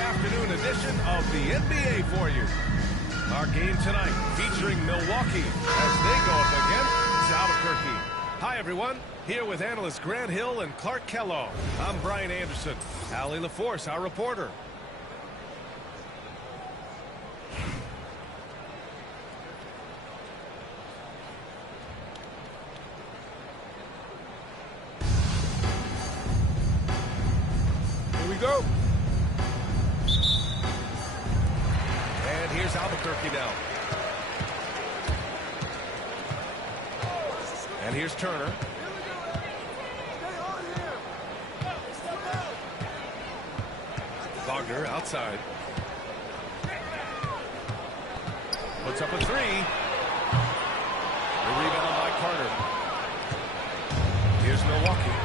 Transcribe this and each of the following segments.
afternoon edition of the NBA for you. Our game tonight featuring Milwaukee as they go up against Albuquerque. Hi, everyone. Here with analysts Grant Hill and Clark Kellogg. I'm Brian Anderson. Allie LaForce, our reporter. Here we go. And here's Albuquerque now. And here's Turner. Wagner outside. Puts up a three. The rebound by Carter. Here's Milwaukee.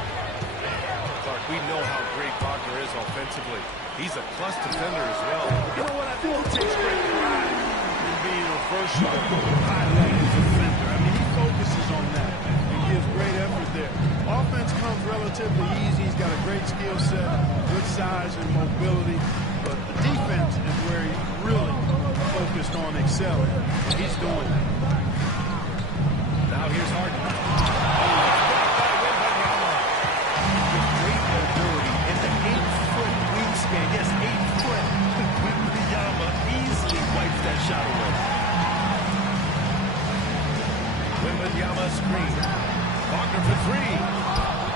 Clark, we know how great Wagner is offensively. He's a plus defender as well. You know what? I think he takes great pride in being a versatile, high-level defender. I mean, he focuses on that and gives great effort there. Offense comes relatively easy. He's got a great skill set, good size and mobility. But the defense is where he's really focused on excelling. And he's doing that. Now here's Harden. With great mobility and the 8-foot wingspan. Yes, 8 foot. Wembanyama easily wipes that shot away. Wembanyama screen. Wagner for three.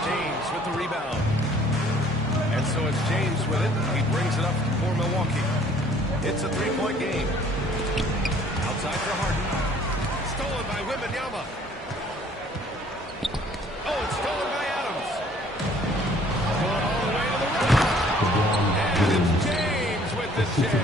James with the rebound. And so it's James with it. He brings it up for Milwaukee. It's a three-point game. Outside for Harden. Stolen by Wembanyama. Oh, it's stolen by Adams. Going all the way to the rim. And it's James with the jam.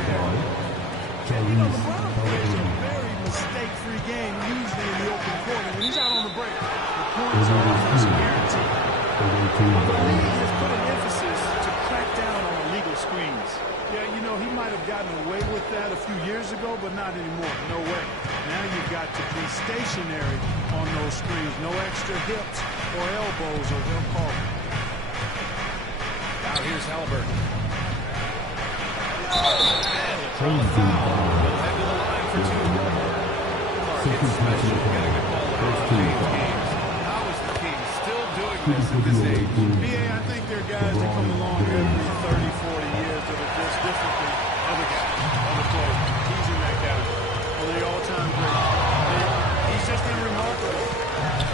It's a very mistake-free game, usually in the open court. And when he's out on the break, the points are almost guaranteed. The league has put an emphasis to crack down on illegal screens. Yeah, you know, he might have gotten away with that a few years ago, but not anymore. No way. Now you've got to be stationary on those screens. No extra hips or elbows, or they'll call it. Now here's Halliburton. From the foul. He'll head to the line for two. It's special getting the ball in these games. How is the team still doing this at this age? BA, I think there are guys that come along every 30, 40 years that are just different than other guys, other players. He's in that category. Well, they're all-time great. He's just unremarkable.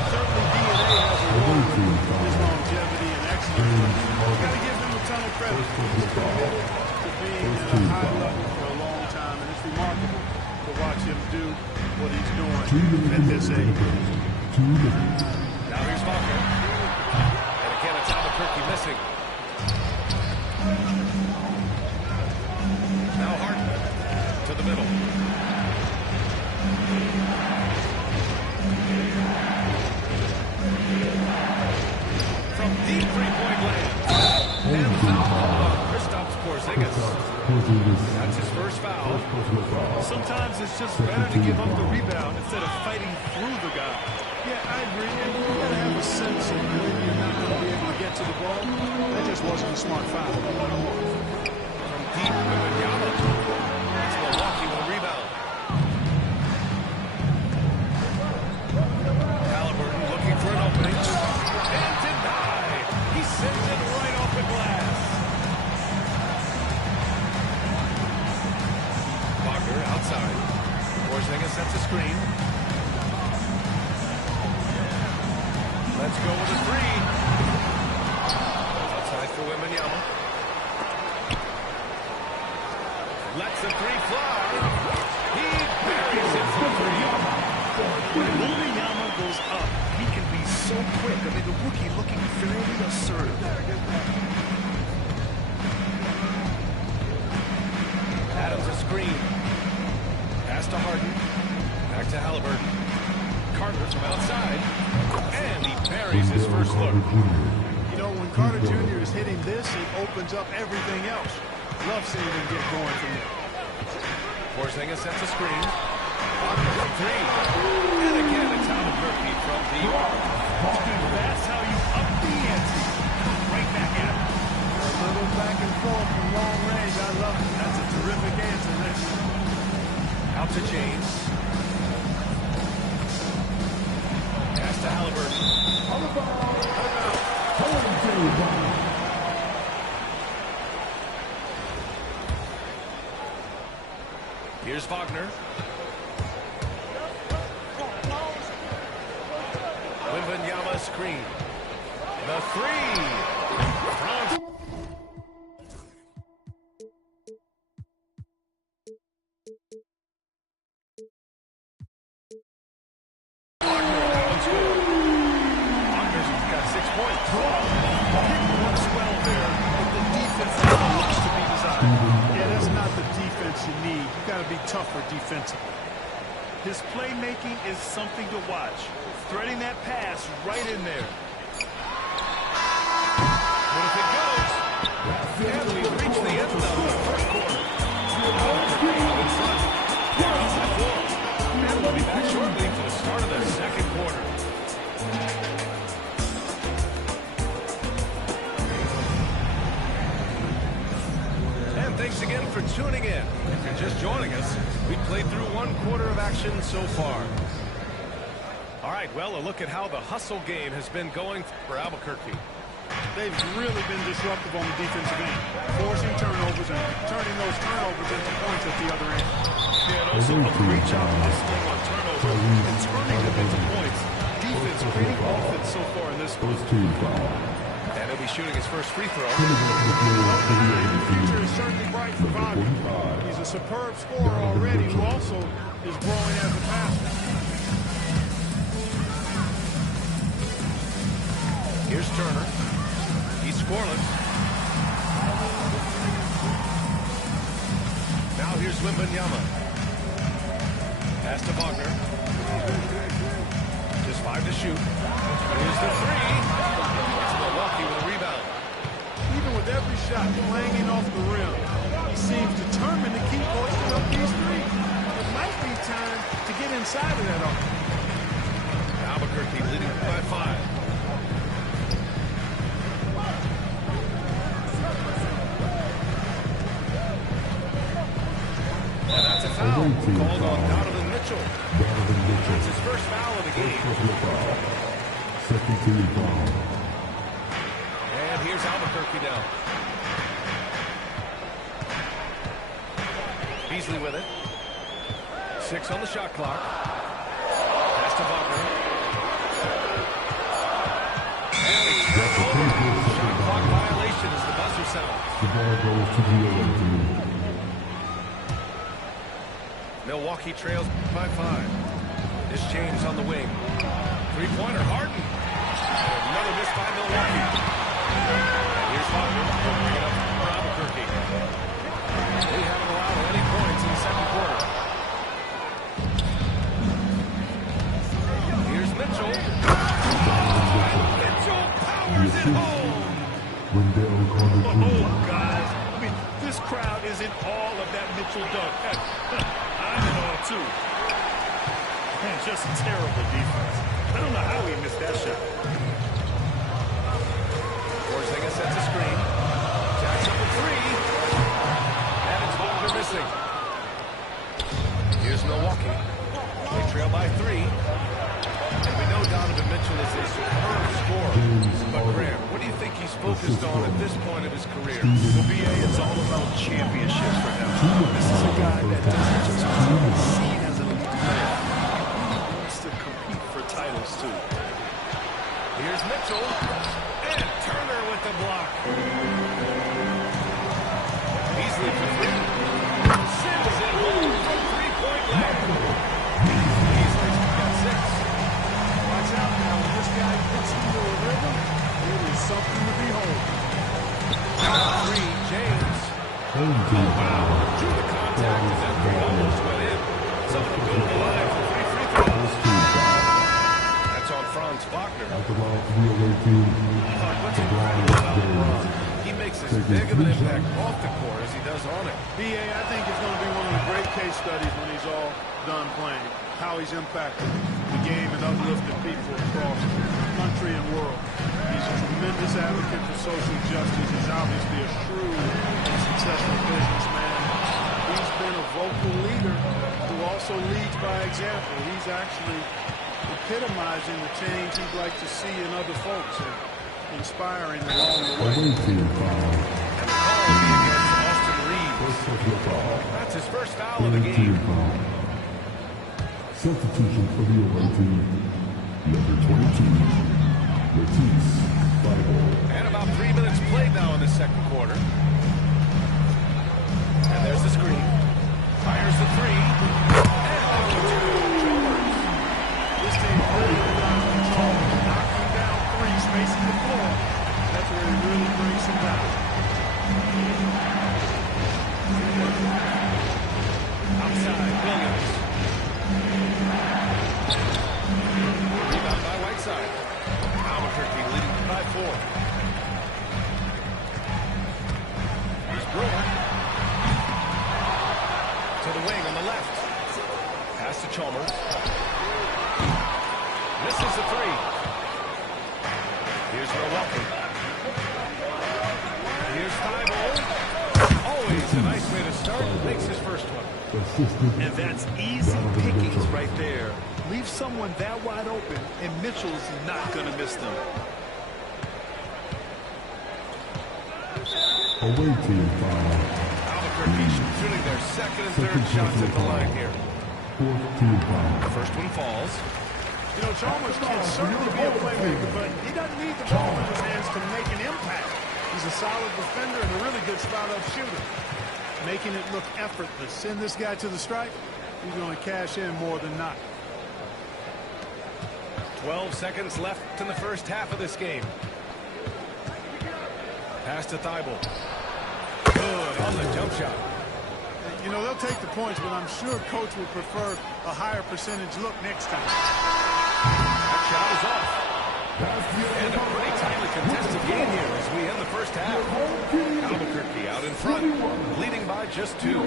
Certainly DNA has a role in his longevity and excellence. You've got to give him a ton of credit. He's committed to being at a high level for a long time, and it's remarkable to watch him do what he's doing at this age. Now here's Wagner. And again, it's Albuquerque missing. Now Harden to the middle. From deep three-point land. And the foul called on Kristaps Porzingis. That's his first foul. Sometimes it's just better to give up the rebound instead of fighting through the guy. Yeah, I agree. And you got to have a sense of when you're not going to be able to get to the ball. That just wasn't a smart foul. From deep, Wembanyama. It's Milwaukee with a rebound. Halliburton looking for an opening. And denied. He sends it right off the glass. Wagner outside. Porzingis sets a screen. Let's go with a three. Outside for Wembanyama. Lets the three fly. He buries it for three. When Wembanyama goes up, he can be so quick. I mean, the rookie looking fairly assertive. Adams a screen. Pass to Harden. Back to Halliburton. Carter from outside. And he buries his first look. You know, when Carter Jr. is hitting this, it opens up everything else. Love seeing him get going from there. Porzingis sets a screen. Wagner for three. And again, it's Albuquerque from deep. That's how you up the ante. Right back at him. little back and forth from long range. I love it. That's a terrific answer, Rich. Out to James. Pass to Halliburton. Here's Wagner. Wembanyama screen. The three. Franz. Wagner's got 6 points. It works well there, but the defense has a lot to be desired. Yeah, that's not the defense you need. You got to be tougher defensively. His playmaking is something to watch. Threading that pass right in there. What if it goes? And we've reached the end of the first quarter. In front. They're up by 4. And we'll be back shortly for the start of the second quarter. And thanks again for tuning in. If you're just joining us, we played through 1 quarter of action so far. All right, well, a look at how the hustle game has been going for Albuquerque. They've really been disruptive on the defensive end, forcing turnovers and turning those turnovers into points at the other end. Yeah, and also a great job of discipline on turnover and turning them into points. Defense creating offense so far in this one. And he'll be shooting his first free throw. The future is certainly bright for Wagner. He's a superb scorer already who also is growing as a passer. Here's Turner. He's scoreless. Now here's Wembanyama. Pass to Wagner. Just 5 to shoot. Here's the three. It's Milwaukee with a rebound. Even with every shot clanging off the rim, he seems determined to keep hoisting up these threes. It might be time to get inside of that arc. Albuquerque leading by 5. And that's a foul called on Donovan Mitchell. That's his first foul of the game. Second team foul. And here's Albuquerque now. Beasley with it. 6 on the shot clock. Pass to Wagner. And he shot clock violation as the buzzer sounds. The ball goes to the other team. Milwaukee trails by 5. This James on the wing. Three-pointer, Harden. And another miss by Milwaukee. Here's Wagner. Bring it up for Albuquerque. They haven't allowed any points in the second quarter. Here's Mitchell. Mitchell powers it home. Oh, guys. I mean, this crowd is in all of that Mitchell dunk. I'm in awe, too. Man, just terrible defense. I don't know how he missed that shot. Porzingis sets a screen. Jacks up a 3. And it's Wagner missing. Here's Milwaukee. They trail by 3. And we know Donovan Mitchell is a superb scorer. But Graham, what do you think he's focused on at this point of his career? Well, BA, it's all about championships for him. This is a guy that doesn't just want to be seen as an elite player. He wants to compete for titles, too. Here's Mitchell. And Turner with the block. Beasley for 3. Sends it home from 3-point land. Beasley's got 6. Watch out now. When this guy gets into a rhythm, it is something to behold. 3, James. Wow. Drew the contact and that three almost went in. Someone will go to the line for 3 free throws. That's on Franz Wagner. What's incredible about LeBron? He makes as big of an impact off the court as he does on it. BA, I think it's going to be one of the great case studies when he's all done playing. how he's impacted the game and uplifted people across the country and world. He's a tremendous advocate for social justice. He's obviously a shrewd and successful businessman. He's been a vocal leader who also leads by example. He's actually epitomizing the change he'd like to see in other folks and inspiring along the way. And the call will be against Austin Reeves. That's his first foul of the game. Substitution for the away team, number 22, Matisse Thybulle. And about 3 minutes played now in the second quarter. And there's the screen. Fires the three. And Chalmers. This team really relies on Chalmers knocking down three, spacing the floor. That's where he really brings some value. Outside, Williams. Rebound by Whiteside. Albuquerque leading by 4. Here's Brewer. To the wing on the left. Pass to Chalmers. Misses the three. Here's Milwaukee. Here's Thybulle. Always a nice way to start. Makes his first one. And that's easy pickings right there. Leave someone that wide open, and Mitchell's not going to miss them. Away team foul. Albuquerque shooting their second and third shots at the line here. Fourth team foul. The first one falls. You know, Chalmers can certainly be a playmaker, but he doesn't need the ball in his hands to make an impact. He's a solid defender and a really good spot-up shooter, making it look effortless. Send this guy to the stripe, he's going to cash in more than not. 12 seconds left in the first half of this game. Pass to Thybulle. Good on the jump shot. You know, they'll take the points, but I'm sure coach would prefer a higher percentage look next time. That shot is off. And a pretty tightly contested game here as we end the first half. Albuquerque out in front, leading by just 2.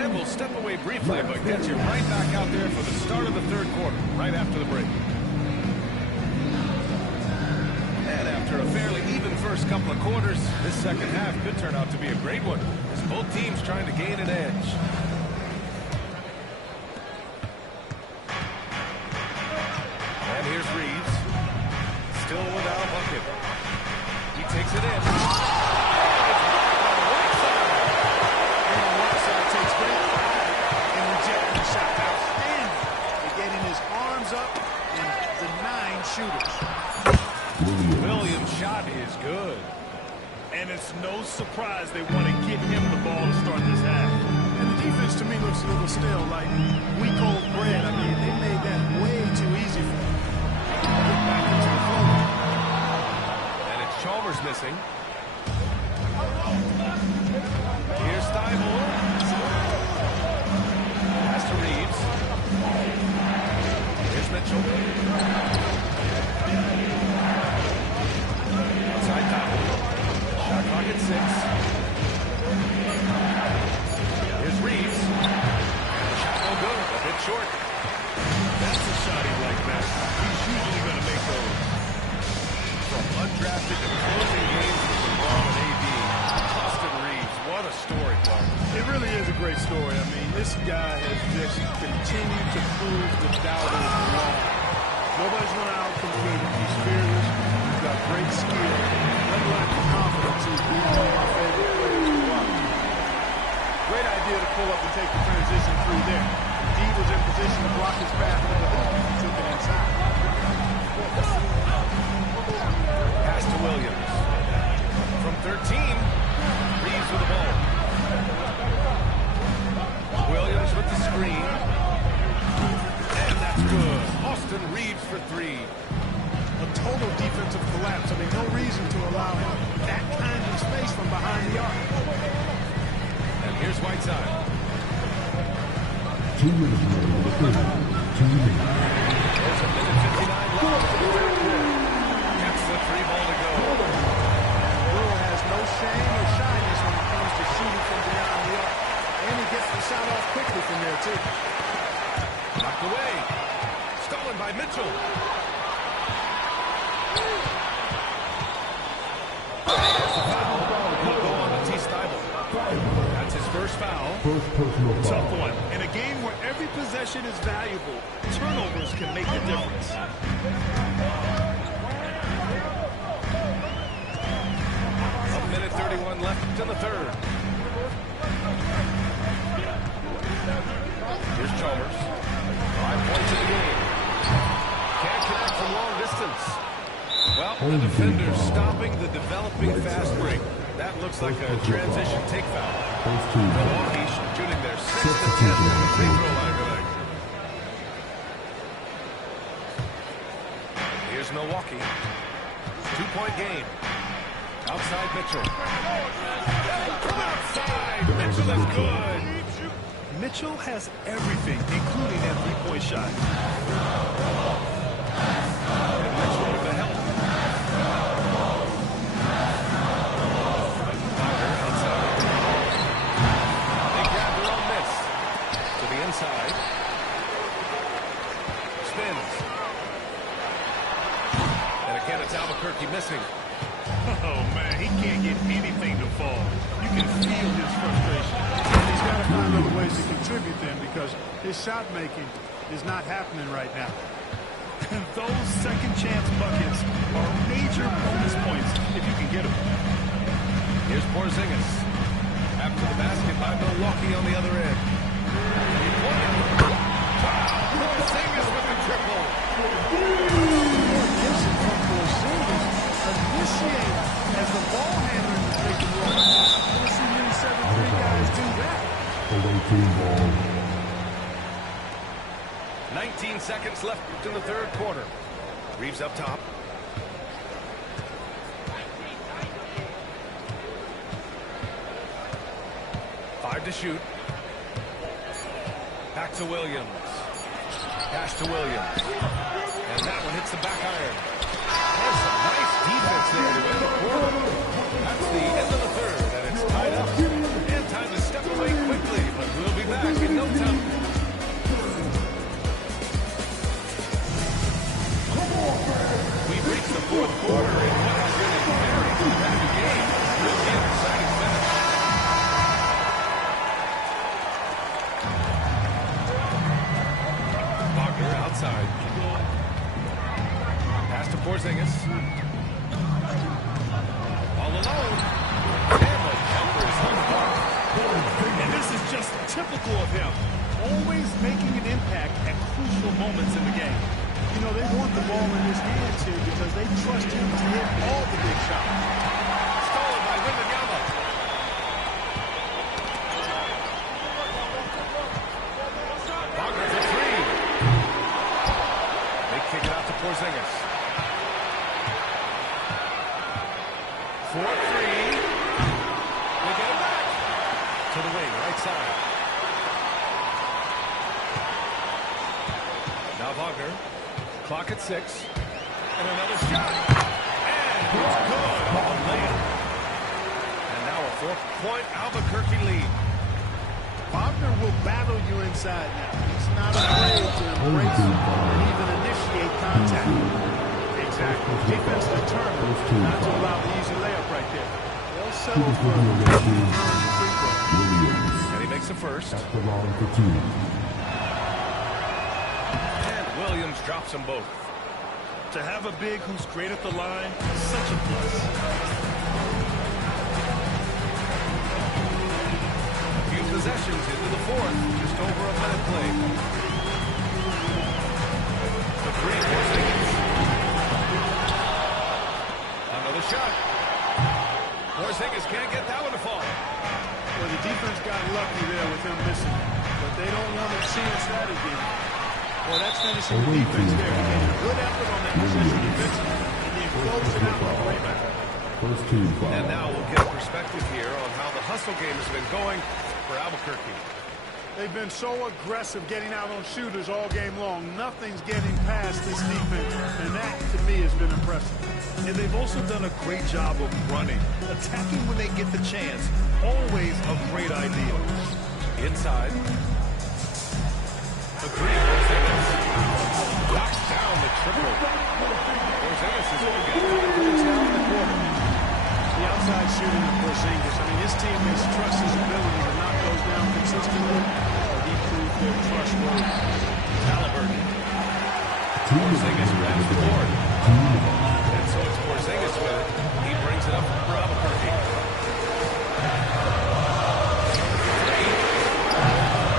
And we'll step away briefly, but get you right back out there for the start of the third quarter, right after the break. And after a fairly even first couple of quarters, this second half could turn out to be a great one, as both teams trying to gain an edge. And here's Reeves. Still without a bucket. He takes it in. And Whiteside takes great pride in rejecting the shot. Outstanding at getting his arms up and denying shooters. Williams' shot is good. And it's no surprise they want to get him the ball to start this half. And the defense to me looks a little stale, like weak old bread. I mean, they made that way too easy for them. Get back into the flow. And it's Chalmers missing. Here's Thybulle. Pass to Reeves. Here's Mitchell. Outside Thybulle. Shot clock at 6. Here's Reeves. Shot no good. A bit short. That's a shot he like, Matt. He's usually going to make those. From undrafted to closing games with LeBron and AD. Austin Reeves, what a story, Clark. It really is a great story. I mean, this guy has just continued to prove the doubters wrong. Nobody's going to outcompete him. He's fearless. He's got great skill. That lack of confidence is being one of my favorite players to watch. Great idea to pull up and take the transition through there. D was in position to block his path to the hoop. He took it inside. Pass to Williams. From 13, Reeves with the ball. Williams with the screen. And that's good. Austin Reeves for 3. A total defensive collapse. I mean, no reason to allow him that kind of space from behind the arc. And here's Whiteside. 2 minutes more in the third. 2 minutes. There's a minute 59 left in the third quarter. Gets the 3 ball to go. And Brewer has no shame or shyness when it comes to shooting from beyond the arc. And he gets the shot off quickly from there, too. Knocked away. by Mitchell. There's the foul. He'll go on to T. Stiebel. That's his first foul. First personal foul. Tough one. In a game where every possession is valuable, turnovers can make the difference. A minute 31 left in the third. Here's Chalmers. 5 points in the game. Can't connect from long distance. Well, the defender's stopping the developing fast break. That looks like a transition take foul. First team foul. Milwaukee shooting their 6th attempt at the free throw line tonight. Here's Milwaukee. 2-point game. Outside Mitchell. From outside, Mitchell is good. Mitchell has everything, including that three-point shot. And Mitchell with the help. Wagner outside. They grab their own miss. To the inside. Spins. And again, it's Albuquerque missing. Oh, man, he can't get anything to fall. You can feel his frustration. And he's got to find other ways to contribute then because his shot making is not happening right now. And those second chance buckets are major bonus points if you can get them. Here's Porzingis. After the basket by Milwaukee on the other end. Porzingis with the triple. Initiate as the ball handler in the pick and roll. I don't see many 7-3 guys do that. Away team ball. 19 seconds left in the third quarter. Reeves up top. Five to shoot. Back to Williams. Pass to Williams. And that one hits the back iron. There's some nice defense there to end the quarter. That's the end of the third, and it's tied up. And time to step away quickly, but we'll be back in no time. We've reached the fourth quarter, and what has been a very competitive game. Really an exciting finish. Wagner outside. Pass to Porzingis. All alone. And the jumper is on the mark. And this is just typical of him. Always making an impact at crucial moments in the game. You know, they want the ball in his hands here because they trust him to hit all the big shots. Stolen by Wembanyama. Wagner for three. They kick it out to Porzingis. 4-3. They get it back. To the wing, right side. Now Wagner. Clock at 6. And another shot. And it's good on the layup. And now a 4-point Albuquerque lead. Wagner will battle you inside now. He's not afraid to embrace and even initiate contact. Exactly. Defense determined not to allow the easy layup right there. They'll settle for a free throw. Williams. And he makes the first. At the line for two. And Williams drops them both. To have a big who's great at the line is such a plus. A few possessions into the fourth. Just over a minute played. The three, Porzingis. Another shot. Porzingis can't get that one to fall. Well, the defense got lucky there with him missing. But they don't want to chance that again. Well, that's finishing the defense there. He made a good effort on that possession defensively. And then closed it out with a rebound. First team foul. And now we'll get a perspective here on how the hustle game has been going for Albuquerque. They've been so aggressive getting out on shooters all game long. Nothing's getting past this defense. And that, to me, has been impressive. And they've also done a great job of running, attacking when they get the chance. Always a great idea. Inside. Agreed. Porzingis. Knocks down rush road. Halliburton. Porzingis grabs the board. And so it's Porzingis with it. He brings it up for Albuquerque.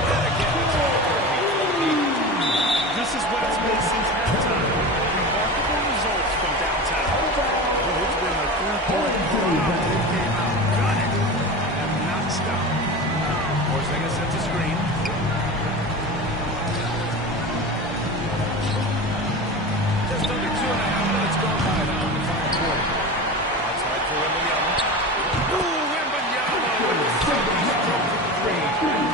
And again, it's Albuquerque. This is what it's been since halftime. Remarkable results from downtown. Well, it's been a three-point drive. They came out, got it, and not stopped. Porzingis sets a screen. Just under 2.5 minutes gone by now in the final quarter. Outside for Wembanyama. Ooh, Wembanyama with a silky stroke to the three.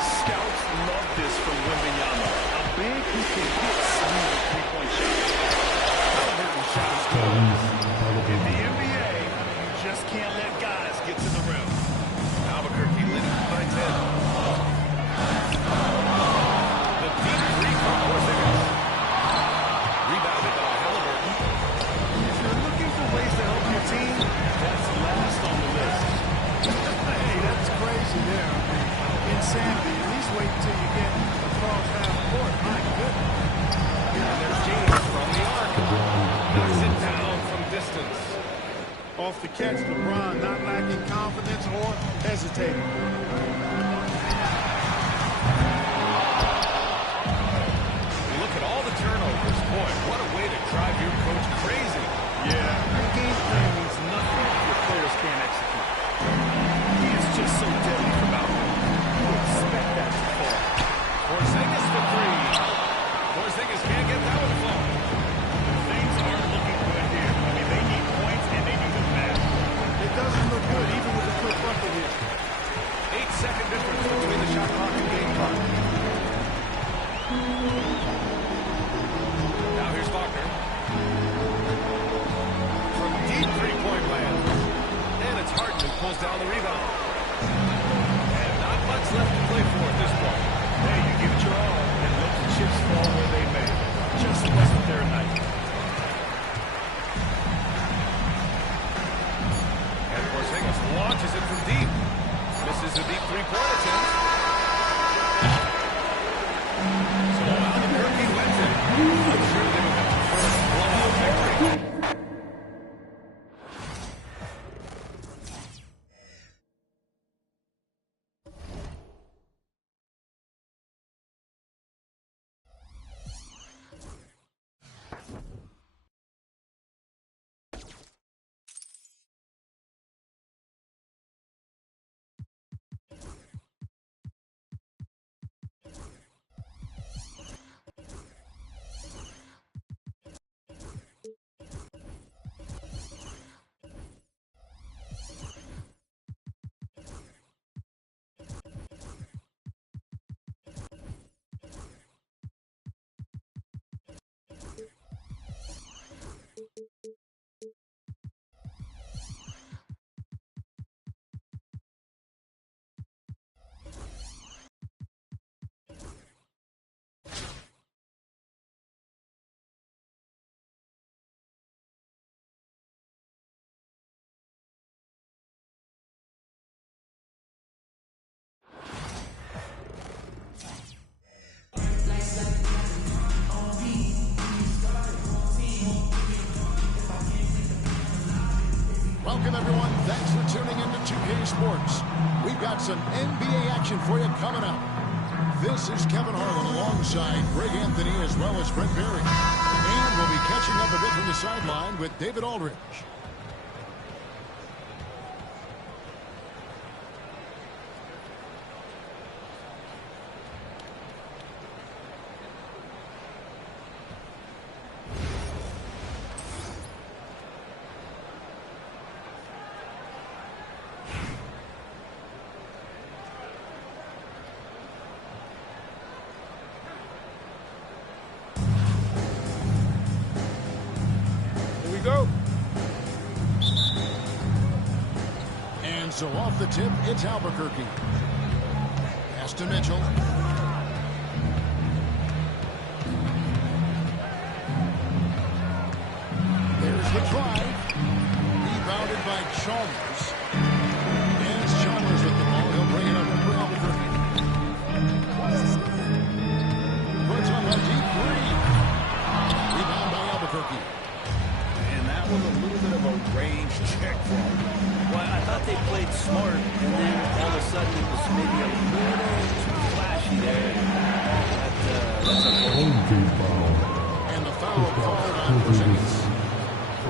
Scouts love this from Wembanyama. A big who can hit smooth three-point shots. Halliburton shot is good. In the NBA, you just can't let guys get to the rim. Albuquerque leading by 10. The deep three from Porzingis. Rebounded by Halliburton. If you're looking for ways to help your team, that's last on the list. Hey, that's crazy there. I mean, insanity. At least wait until you get across half court. My goodness. And there's James from the arc. Knocks it down from distance. Off the catch, LeBron not lacking confidence or hesitating. Look at all the turnovers. Boy, what a way to drive your coach crazy. Yeah, your game plan means nothing if your players can't execute. He is just so deadly from out there. You expect that to fall. Porzingis for three. Porzingis can't get that one flowing. Things aren't looking good here. I mean, they need points and they need them back. It doesn't look good, even with a quick bucket here. 8-second difference between the shot clock and game clock. Now here's Wagner. From deep three-point land. And it's Harden who pulls down the rebound. And not much left to play for at this point. Hey, you give it your all and let the chips fall where they may. Just wasn't their night. And Porzingis launches it from deep. Misses a deep three-point attempt. So Albuquerque wins it. I'm sure they would have preferred a blowout victory. Welcome, everyone. Thanks for tuning into 2K Sports. We've got some NBA action for you coming up. This is Kevin Harlan alongside Greg Anthony as well as Brent Berry. And we'll be catching up a bit from the sideline with David Aldridge. Go. And so off the tip, it's Albuquerque. Pass to Mitchell. There's the drive. Rebounded by Chalmers. And it's Chalmers with the ball. He'll bring it up for Albuquerque. team foul. And the foul called on Porzingis.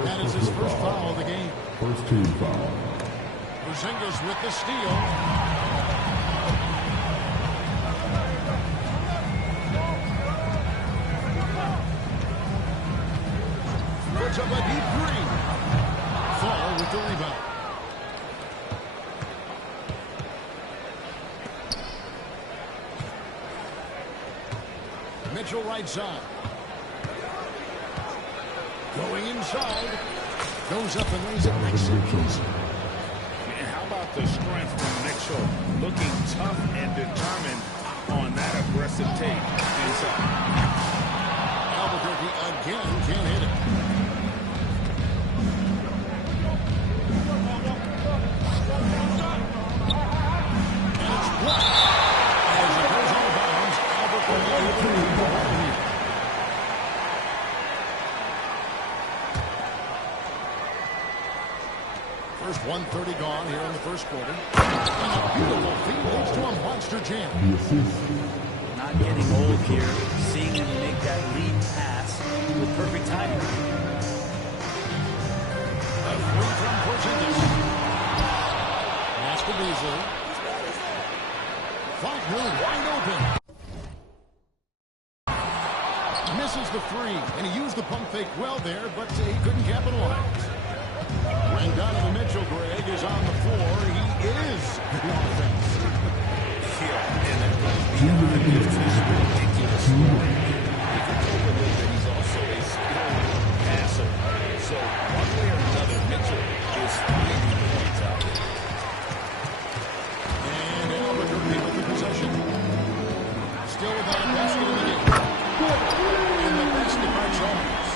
That is his first foul of the game. First team foul. Porzingis with the steal. Puts up a deep three. Fall with the rebound. Mitchell right side. Going inside. Goes up and lays it nice and easy. And how about the strength from Mitchell? Looking tough and determined on that aggressive take inside. Albuquerque again can't hit it. And it's blocked. As it goes out of bounds, Albuquerque able to lead the ball here. First 1:30 gone here in the first quarter. And a beautiful feed leads to a monster jam. The assist. Not getting old here, seeing him make that lead pass with perfect timing. A three from Porzingis. That's to Beasley. Faulkner wide open. Misses the three, and he used the pump fake well there, but he couldn't capitalize. When Donovan Mitchell, Greg, is on the floor, he is the offense. Yeah, and that goes beyond just his ridiculous scoring. You can take a look that he's also a skilled passer. So one way or another, Mitchell is finding points out there. And Albuquerque with the possession. Still without a basket in the game. And the basket by Chalmers.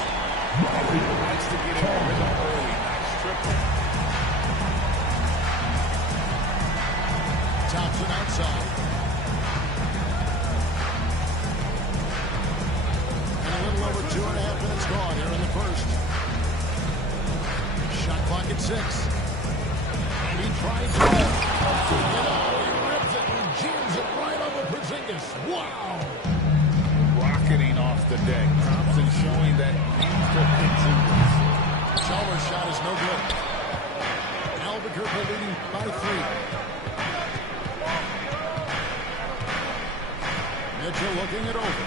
He likes to get in the rhythm early. Nice triple. Thompson outside. And a little over 2.5 minutes gone here in the first. Shot clock at 6. And he tried to he rips it and jams it right over Porzingis. Wow! Rocketing off the deck. Thompson showing that youthful exuberance. Chalmers' shot is no good. Albuquerque leading by 3. Mitchell looking it over.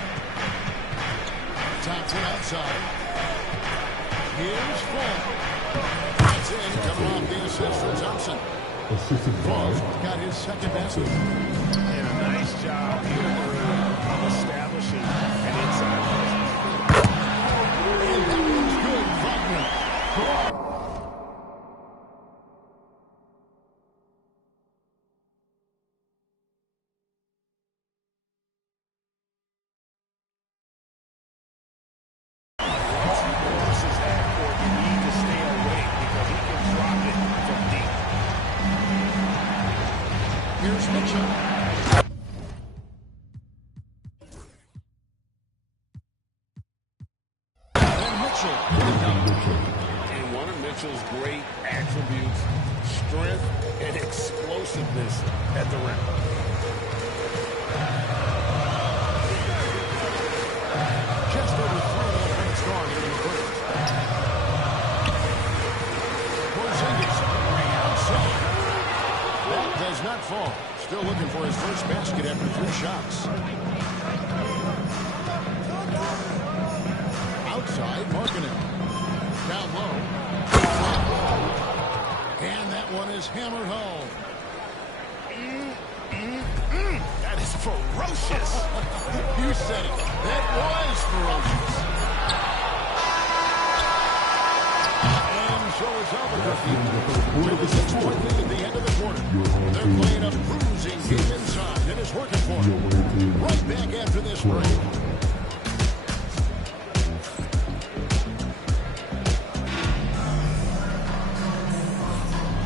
Thompson outside. Here's Fall. That's in, coming off the assist from Thompson. Assisted Fall by got his second basket. And a nice job here of establishing an inside presence. And that one's good. Faulkner. Forces that, or you need to stay away because he can drop it from deep. Here's Mitchell. And Mitchell. And one of Mitchell's great attributes, strength and explosiveness at the rim. Just over 3.5 minutes gone here in the first. Porzingis way outside. That does not fall. Still looking for his first basket after 3 shots. Outside, Markkanen. Down low. And that one is hammered home. That is ferocious. You said it. That was ferocious. And so is Albuquerque. With a 6-point lead at the end of the quarter. They're playing a bruising game inside. And it's working for them. Right back after this break.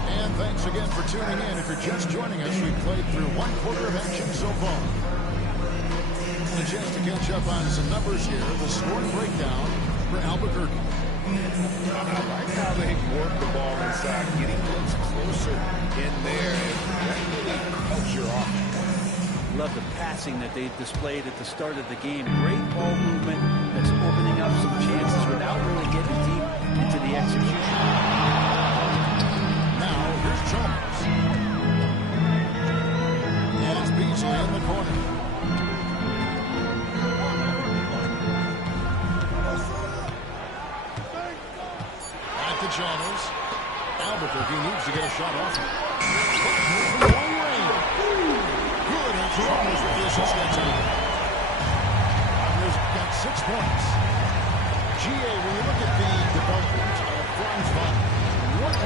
And thanks again for tuning in. If you're just joining us, we've played through 1 quarter of action so far. A chance to catch up on some numbers here. The scoring breakdown for Albuquerque. I like how they work the ball inside, getting things closer in there, and that really helps your offense. Love the passing that they displayed at the start of the game. Great ball movement that's opening up some chances without really getting deep into the execution. Now, here's Chalmers. And it's Beasley in the corner. Back to Chalmers. Albuquerque needs to get a shot off him. From long range. Good, and Chalmers with the assist that time. Wagner's got 6 points. GA, when you look at the development of Franz Wagner, what is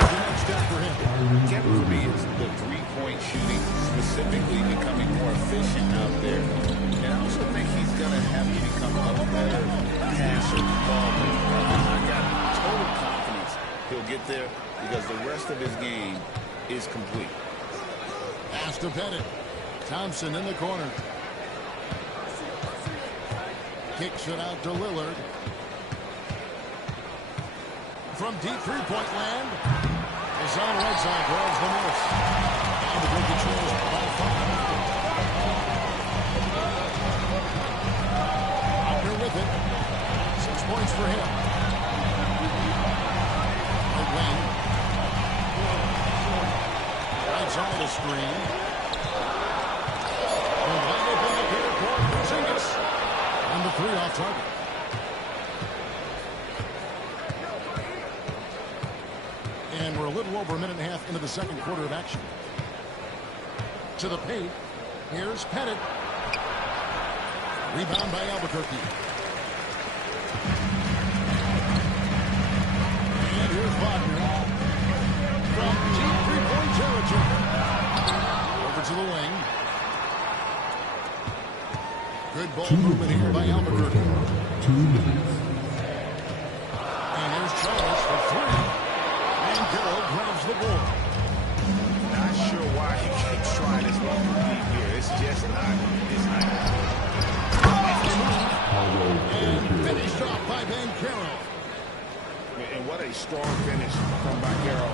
the next step for him? Kevin, for me, is the three-point shooting, specifically becoming more efficient out there. And I also think he's going to have to become a better passer, ball mover. I got total confidence he'll get there because the rest of his game is complete. Pass to Pettit. Thompson in the corner. Kicks it out to Lillard. From deep three-point land. Hassan Whiteside draws the miss. Albuquerque controls by 5. Wagner with it. 6 points for him. A wing. Outside the screen. And wide open up here for Porzingis. And the 3 off target. And we're a little over a minute and a half into the second quarter of action. To the paint. Here's Pettit. Rebound by Albuquerque. And here's Wagner. From deep three-point territory. Over to the wing. Good ball movement here by Albuquerque. 2 minutes. And here's Chalmers for 3. And Carroll grabs the ball. Not sure why he keeps trying this long deep here. It's just not his night. And finished off by Banchero. And what a strong finish from Banchero.